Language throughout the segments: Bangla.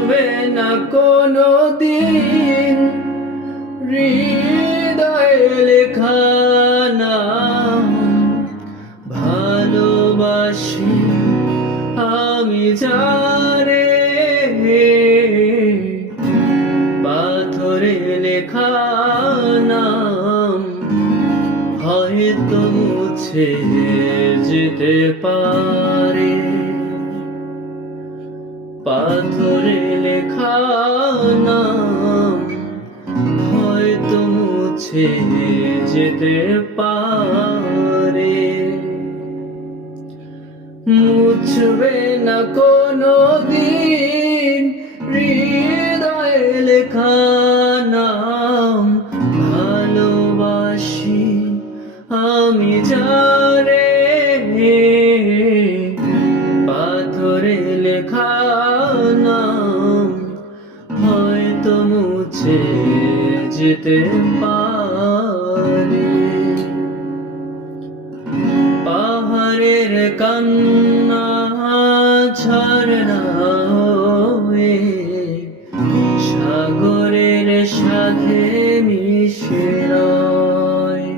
মুছবে না কোনো দিন হৃদয়ে লেখা নাম। ভালোবাসি আমি যারে, পাথরে লেখা নাম হয়তো মুছে যেতে পারে। পাথরে লেখা নাম হয়তো মুছে যেতে পারে। মুছবে না কোনো দিন হৃদয়ে লেখা নাম। ভালোবাসি আমি যারে, পাথরে লেখা নাম হয়তো মুছে যেতে পারে। পাহাড়ের কান্না ঝরনা হয়ে সাগরের সাথে মিশে রয়।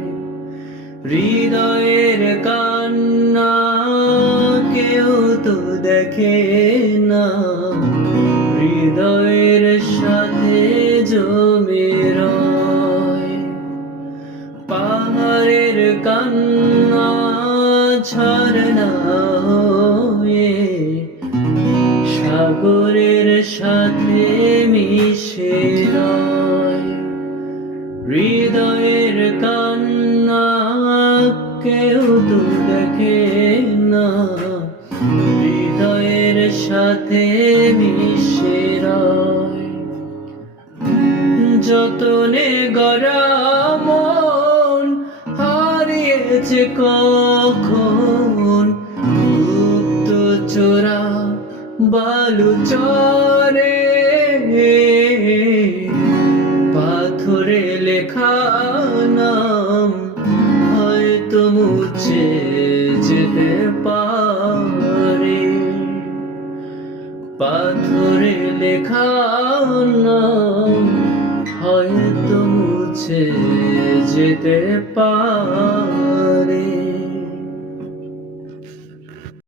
হৃদয়ের কান্না কেউ তো দেখে না, হৃদয়ের সাথে জমে রয়। পাহাড়ের কান্না ঝরনা হয়ে সাগরের সাথে মিশে রয়। হৃদয়ের কান্না কেউ তো দেখে না, হৃদয়ের সাথে মিশে রয়। যতনে গড়া মন হারিয়েছে কখন গুপ্ত চোরা বালু চরে। পাথরে লেখা নাম হয়তো মুছে যেতে পারে। পাথরে লেখা নাম হয়তো মুছে যেতে পারে।